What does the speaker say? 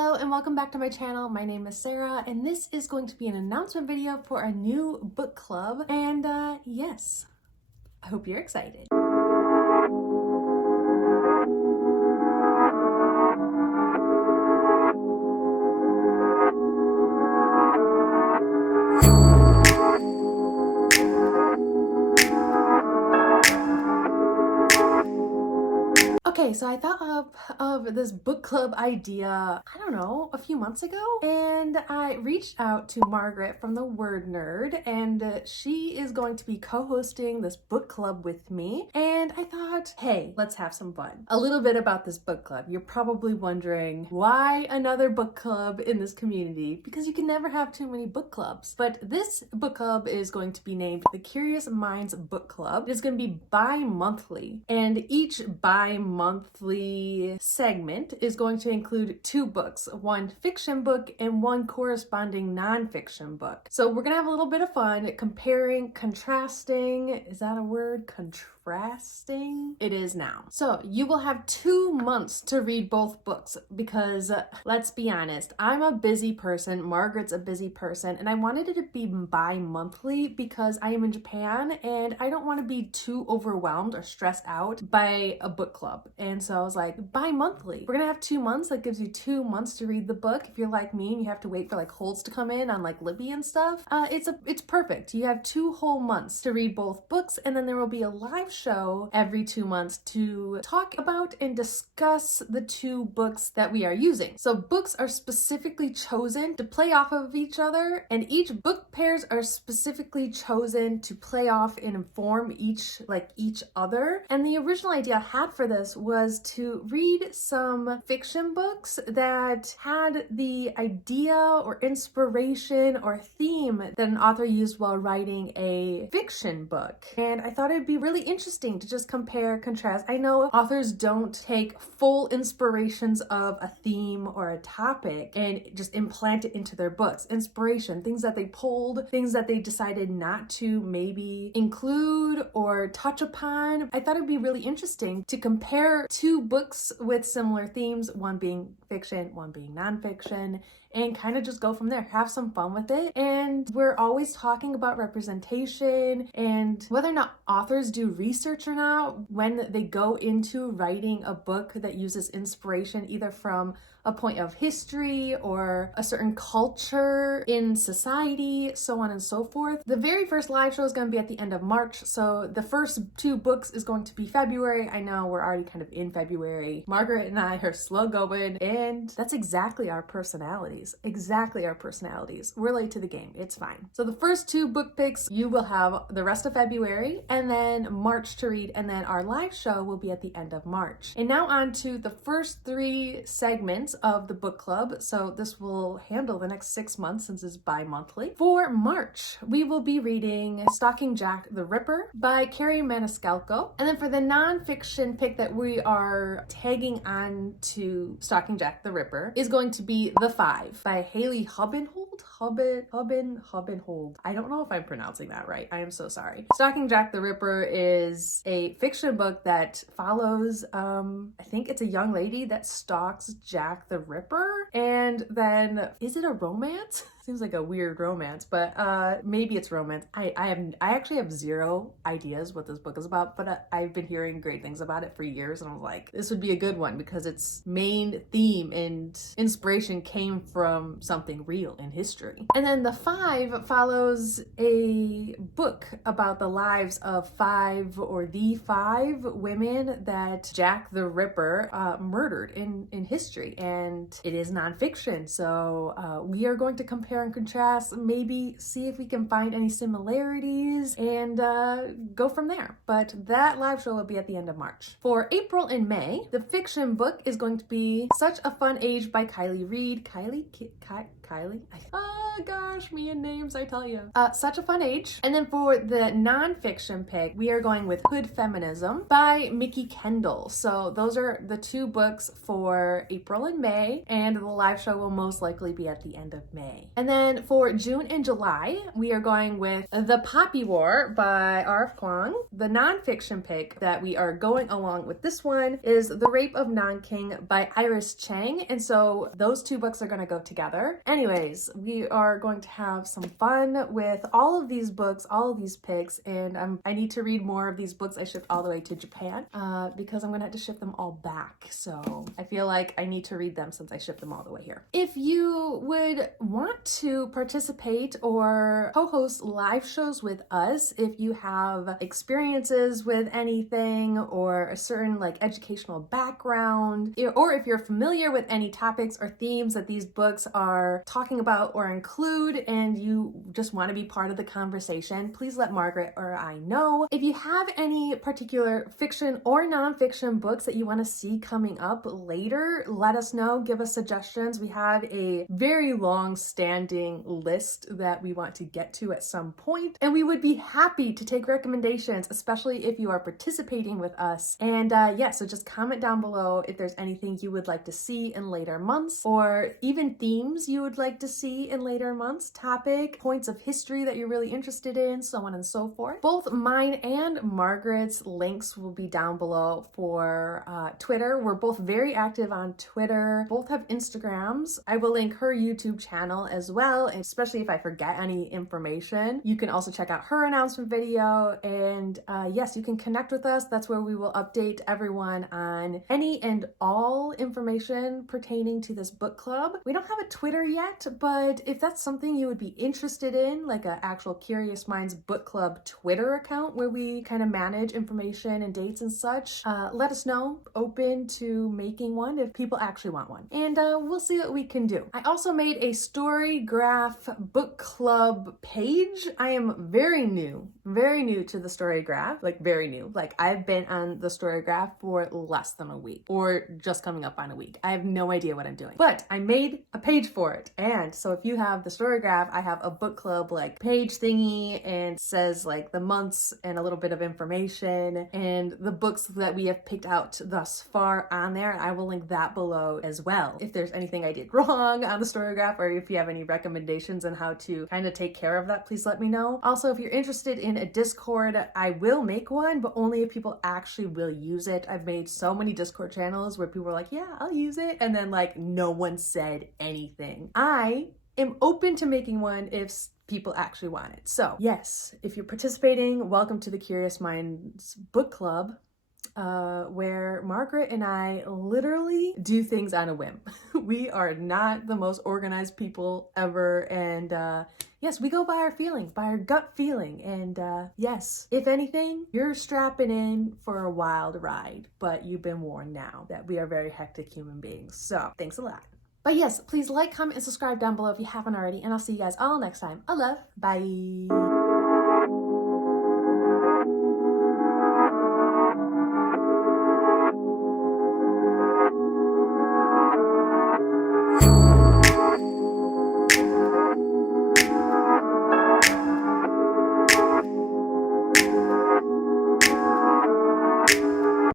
Hello and welcome back to my channel. My name is Sarah and this is going to be an announcement video for a new book club, and yes, I hope you're excited. Okay, so I thought of this book club idea, I don't know, a few months ago, and I reached out to Margaret from the Word Nerd, and she is going to be co-hosting this book club with me, and I thought, hey, let's have some fun. A little bit about this book club. You're probably wondering, why another book club in this community? Because you can never have too many book clubs. But this book club is going to be named the Curious Minds Book Club. It is going to be bi-monthly, and each bi-monthly segment is going to include 2 books, one fiction book and one corresponding non-fiction book. So we're gonna have a little bit of fun comparing, contrasting. Is that a word? Contrasting? It is now. So you will have 2 months to read both books because let's be honest, I'm a busy person, Margaret's a busy person, and I wanted it to be bi-monthly because I am in Japan and I don't want to be too overwhelmed or stressed out by a book club. And so I was like, bi-monthly. We're gonna have 2 months. That gives you 2 months to read the book. If you're like me and you have to wait for like holds to come in on like Libby and stuff, it's perfect. You have 2 whole months to read both books, and then there will be a live show every 2 months to talk about and discuss the 2 books that we are using. So books are specifically chosen to play off of each other, and each book pairs are specifically chosen to play off and inform each other. And the original idea I had for this was to read some fiction books that had the idea or inspiration or theme that an author used while writing a fiction book. And I thought it'd be really interesting to just compare, contrast. I know authors don't take full inspirations of a theme or a topic and just implant it into their books. Inspiration, things that they pulled, things that they decided not to maybe include or touch upon. I thought it'd be really interesting to compare 2 books with similar themes, one being fiction, one being nonfiction, and kind of just go from there. Have some fun with it. And we're always talking about representation and whether or not authors do research or not when they go into writing a book that uses inspiration either from a point of history or a certain culture in society, so on and so forth. The very first live show is going to be at the end of March, so the first 2 books is going to be February. I know we're already kind of in February. Margaret and I are slow going, and that's exactly our personalities. Exactly our personalities. We're late to the game. It's fine. So the first 2 book picks, you will have the rest of February and then March to read, and then our live show will be at the end of March. And now on to the first 3 segments of the book club. So this will handle the next 6 months since it's bi-monthly. For March, we will be reading Stalking Jack the Ripper by Carrie Maniscalco. And then for the non-fiction pick that we are tagging on to Stalking Jack the Ripper is going to be The Five by Haley Hubbenhold. Hubbenhold. I don't know if I'm pronouncing that right. I am so sorry. Stalking Jack the Ripper is a fiction book that follows, I think it's a young lady that stalks Jack the Ripper, and then, is it a romance? Seems like a weird romance, but maybe it's romance. I actually have 0 ideas what this book is about, but I've been hearing great things about it for years, and I was like, this would be a good one because its main theme and inspiration came from something real in history. And then The Five follows a book about the lives of 5 or the 5 women that Jack the Ripper murdered in history, and it is nonfiction. So we are going to compare and contrast, maybe see if we can find any similarities, and go from there. But that live show will be at the end of March. For April and May, the fiction book is going to be Such a Fun Age by Kylie Reed. Kylie? Gosh, me and names, I tell you. Such a fun age. And then for the nonfiction pick, we are going with Hood Feminism by Mickey Kendall. So those are the two books for April and May, and the live show will most likely be at the end of May. And then for June and July, we are going with The Poppy War by R.F. Kuang. The nonfiction pick that we are going along with this one is The Rape of Nanking by Iris Chang. And so those two books are going to go together. Anyways, we are going to have some fun with all of these books, all of these picks, and I need to read more of these books I shipped all the way to Japan because I'm going to have to ship them all back. So I feel like I need to read them since I shipped them all the way here. If you would want to participate or co-host live shows with us, if you have experiences with anything or a certain like educational background, or if you're familiar with any topics or themes that these books are talking about or include and you just want to be part of the conversation, please let Margaret or I know. If you have any particular fiction or nonfiction books that you want to see coming up later, let us know, give us suggestions. We have a very long standing list that we want to get to at some point, and we would be happy to take recommendations, especially if you are participating with us. And yeah, so just comment down below if there's anything you would like to see in later months, or even themes you would like to see in later months, topic, points of history that you're really interested in, so on and so forth. Both mine and Margaret's links will be down below for Twitter. We're both very active on Twitter, both have Instagrams. I will link her YouTube channel as well, and especially if I forget any information. You can also check out her announcement video, and yes, you can connect with us. That's where we will update everyone on any and all information pertaining to this book club. We don't have a Twitter yet, but if that's something you would be interested in, like an actual Curious Minds book club Twitter account where we kind of manage information and dates and such, let us know. Open to making one if people actually want one, and we'll see what we can do. I also made a Storygraph book club page. I am very new to the Storygraph, like very new. Like I've been on the Storygraph for less than a week, or just coming up on a week. I have no idea what I'm doing, but I made a page for it. And so if you have the Storygraph, I have a book club like page thingy, and says like the months and a little bit of information and the books that we have picked out thus far on there. And I will link that below as well. If there's anything I did wrong on the Storygraph, or if you have any recommendations on how to kind of take care of that, please let me know. Also, if you're interested in a Discord, I will make one, but only if people actually will use it. I've made so many Discord channels where people are like, yeah, I'll use it, and then like no one said anything. I am open to making one if people actually want it. So yes, if you're participating, welcome to the Curious Minds book club, where Margaret and I literally do things on a whim. We are not the most organized people ever, and yes, we go by our feeling, by our gut feeling, and yes, if anything, you're strapping in for a wild ride, but you've been warned now that we are very hectic human beings, so thanks a lot. But yes, please like, comment, and subscribe down below if you haven't already, and I'll see you guys all next time. I love. Bye.